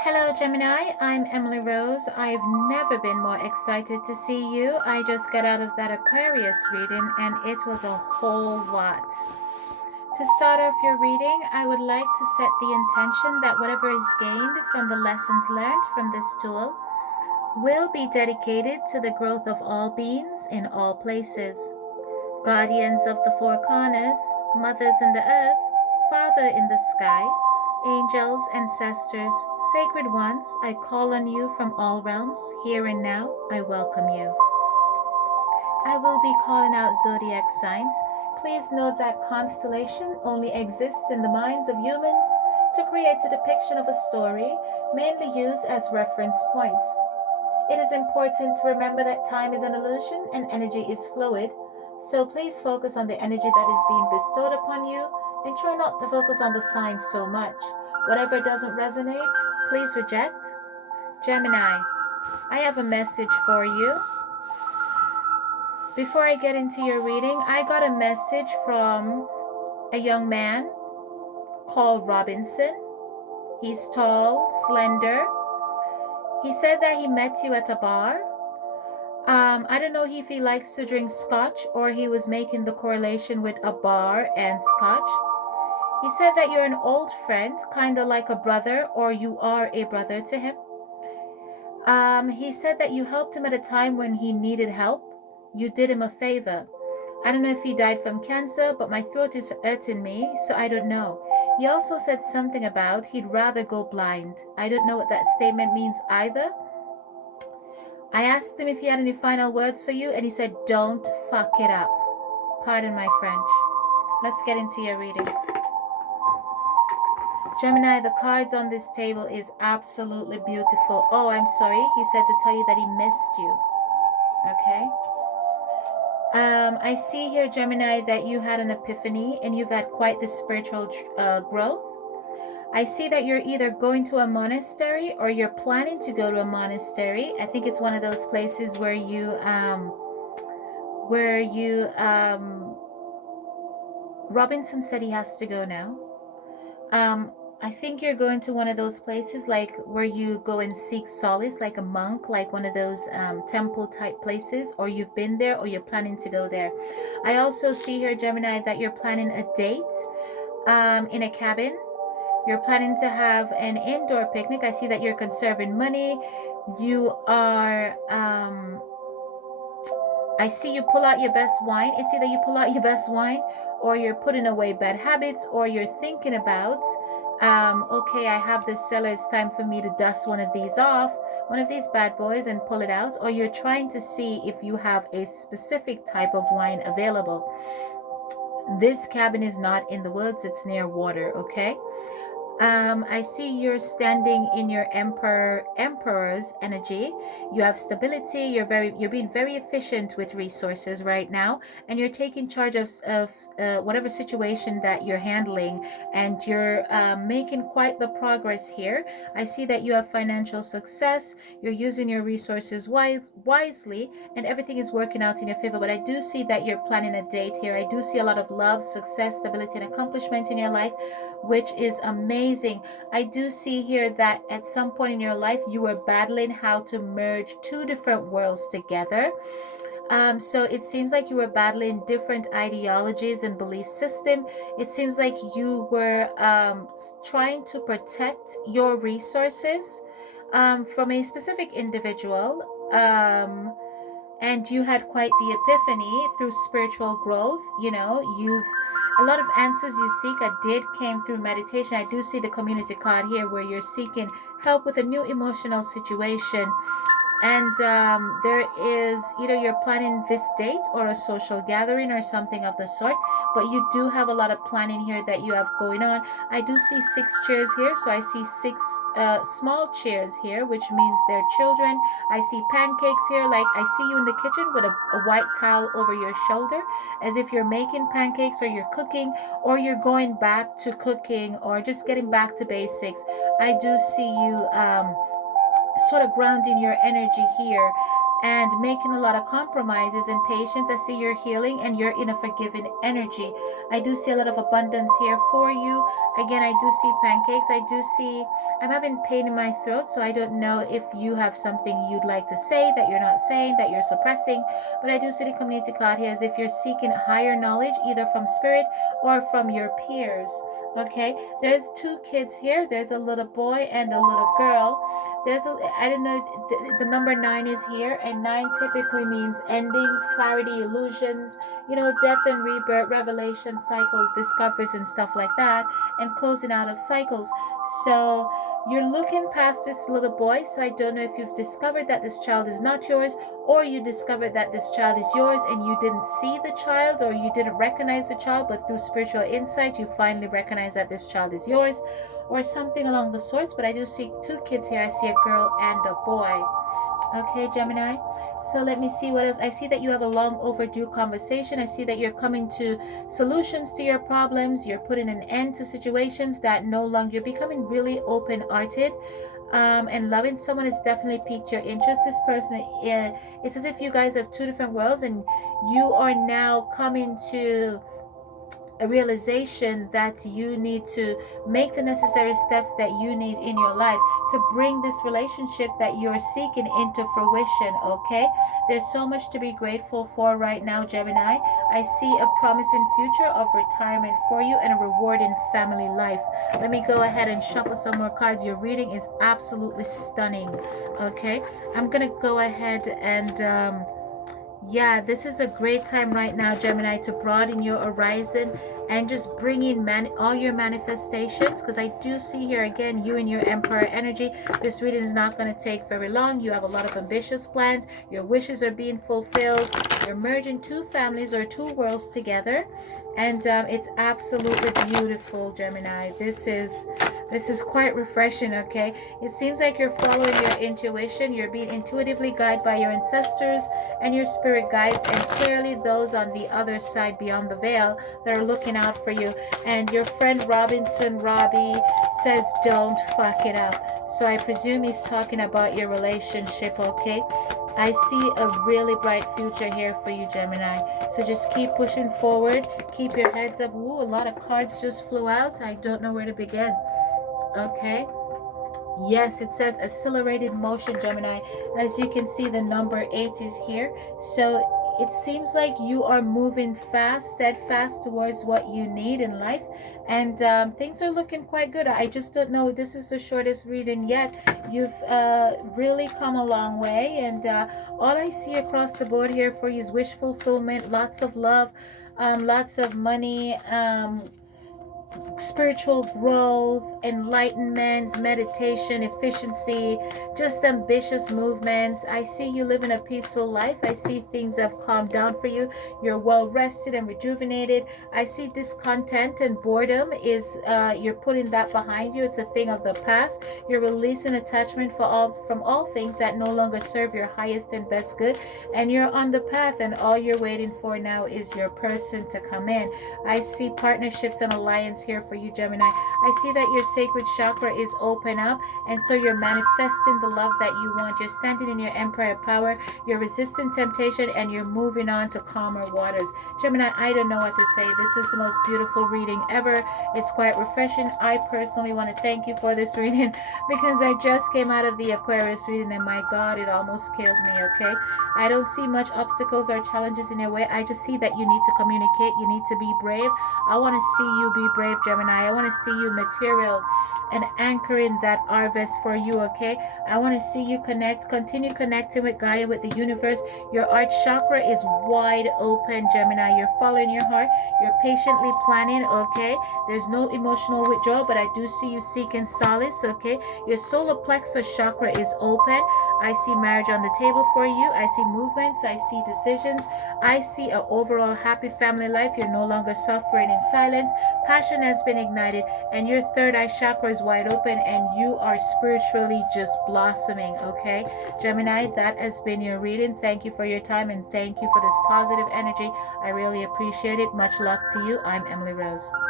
Hello, Gemini. I'm Emily Rose. I've never been more excited to see you. I just got out of that Aquarius reading and it was a whole lot. To start off your reading, I would like to set the intention that whatever is gained from the lessons learned from this tool will be dedicated to the growth of all beings in all places. Guardians of the four corners, mothers in the earth, Father in the sky, angels, ancestors, sacred ones, I call on you from all realms, here and now, I welcome you. I will be calling out zodiac signs. Please note that constellation only exists in the minds of humans to create a depiction of a story, mainly used as reference points. It is important to remember that time is an illusion and energy is fluid, so please focus on the energy that is being bestowed upon you and try not to focus on the signs so much. Whatever doesn't resonate, please reject. Gemini, I have a message for you. Before I get into your reading, I got a message from a young man called Robinson. He's tall, slender. He said that he met you at a bar. I don't know if he likes to drink scotch or he was making the correlation with a bar and scotch. He said that you're an old friend, kind of like a brother, or you are a brother to him. He said that you helped him at a time when he needed help. You did him a favor. I don't know if he died from cancer, but my throat is hurting me, so I don't know. He also said something about he'd rather go blind. I don't know what that statement means either. I asked him if he had any final words for you, and he said, don't fuck it up. Pardon my French. Let's get into your reading. Gemini, the cards on this table is absolutely beautiful. Oh, I'm sorry. He said to tell you that he missed you. Okay. I see here, Gemini, that you had an epiphany and you've had quite the spiritual growth. I see that you're either going to a monastery or you're planning to go to a monastery. I think it's one of those places where Robinson said he has to go now. I think you're going to one of those places like where you go and seek solace, like a monk, like one of those temple type places, or you've been there or you're planning to go there. I also see here, Gemini, that you're planning a date in a cabin. You're planning to have an indoor picnic. I see that you're conserving money. You are I see you pull out your best wine. It's either you pull out your best wine or you're putting away bad habits or you're thinking about, okay, I have this cellar. It's time for me to dust one of these off, one of these bad boys and pull it out. Or you're trying to see if you have a specific type of wine available. This cabin is not in the woods. It's near water, okay? I see you're standing in your emperor's energy. You have stability. You're being very efficient with resources right now, and you're taking charge of whatever situation that you're handling, and you're making quite the progress here. I see that you have financial success. You're using your resources wisely, and everything is working out in your favor. But I do see that you're planning a date here. I do see a lot of love, success, stability, and accomplishment in your life, which is amazing. I do see here that at some point in your life you were battling how to merge two different worlds together. So it seems like you were battling different ideologies and belief system. It seems like you were trying to protect your resources from a specific individual. And you had quite the epiphany through spiritual growth. You've a lot of answers you seek came through meditation. I do see the community card here where you're seeking help with a new emotional situation. And there is either you're planning this date or a social gathering or something of the sort, but you do have a lot of planning here that you have going on. I do see 6 chairs here, so I see 6 small chairs here, which means they're children. I see pancakes here, like I see you in the kitchen with a white towel over your shoulder, as if you're making pancakes or you're cooking or you're going back to cooking or just getting back to basics. I do see you sort of grounding your energy here and making a lot of compromises and patience. I see you're healing and you're in a forgiving energy. I do see a lot of abundance here for you. Again, I do see pancakes. I do see, I'm having pain in my throat, so I don't know if you have something you'd like to say that you're not saying, that you're suppressing. But I do see the community card here as if you're seeking higher knowledge, either from spirit or from your peers. Okay, there's two kids here. There's a little boy and a little girl. There's a, I don't know, the number 9 is here, and 9 typically means endings, clarity, illusions, you know, death and rebirth, revelation, cycles, discoveries, and stuff like that, and closing out of cycles. So you're looking past this little boy, so I don't know if you've discovered that this child is not yours, or you discovered that this child is yours and you didn't see the child, or you didn't recognize the child, but through spiritual insight you finally recognize that this child is yours, or something along the sorts. But I do see two kids here. I see a girl and a boy. Okay, Gemini. So let me see what else. I see that you have a long overdue conversation. I see that you're coming to solutions to your problems. You're putting an end to situations that no longer, you're becoming really open-hearted. And loving someone has definitely piqued your interest. This person, it's as if you guys have two different worlds, and you are now coming to a realization that you need to make the necessary steps that you need in your life to bring this relationship that you're seeking into fruition. Okay, there's so much to be grateful for right now, Gemini. I see a promising future of retirement for you and a rewarding family life. Let me go ahead and shuffle some more cards. Your reading is absolutely stunning. Okay, I'm gonna go ahead and yeah, this is a great time right now, Gemini, to broaden your horizon and just bring in all your manifestations, because I do see here again you and your Emperor energy. This reading is not going to take very long. You have a lot of ambitious plans. Your wishes are being fulfilled. You're merging two families or two worlds together, and it's absolutely beautiful, Gemini. This is quite refreshing. Okay, it seems like you're following your intuition. You're being intuitively guided by your ancestors and your spirit guides, and clearly those on the other side beyond the veil that are looking out for you. And your friend Robbie says don't fuck it up, so I presume he's talking about your relationship. Okay, I see a really bright future here for you, Gemini. So just keep pushing forward. Keep your heads up. Ooh, a lot of cards just flew out. I don't know where to begin. Okay. Yes, it says accelerated motion, Gemini. As you can see, the number 8 is here. So it seems like you are moving fast, steadfast towards what you need in life. And things are looking quite good. I just don't know. This is the shortest reading yet. You've really come a long way. And all I see across the board here for you is wish fulfillment, lots of love, lots of money, spiritual growth, enlightenment, meditation, efficiency, just ambitious movements. I see you living a peaceful life. I see things have calmed down for you. You're well rested and rejuvenated. I see discontent and boredom is you're putting that behind you. It's a thing of the past. You're releasing attachment from all things that no longer serve your highest and best good, and you're on the path, and all you're waiting for now is your person to come in. I see partnerships and alliance here for you, Gemini. I see that your sacred chakra is open up, and so you're manifesting the love that you want. You're standing in your empire power. You're resisting temptation, and you're moving on to calmer waters. Gemini, I don't know what to say. This is the most beautiful reading ever. It's quite refreshing. I personally want to thank you for this reading because I just came out of the Aquarius reading, and my God, it almost killed me. Okay, I don't see much obstacles or challenges in your way. I just see that you need to communicate. You need to be brave. I want to see you be brave, Gemini. I want to see you material and anchoring that harvest for you. Okay, I want to see you continue connecting with Gaia, with the universe. Your heart chakra is wide open, Gemini. You're following your heart. You're patiently planning. Okay, there's no emotional withdrawal, but I do see you seeking solace. Okay, your solar plexus chakra is open. I see marriage on the table for you. I see movements. I see decisions. I see an overall happy family life. You're no longer suffering in silence. Passion has been ignited, and your third eye chakra is wide open, and you are spiritually just blossoming. Okay, Gemini, that has been your reading. Thank you for your time, and thank you for this positive energy. I really appreciate it. Much luck to you. I'm Emily Rose.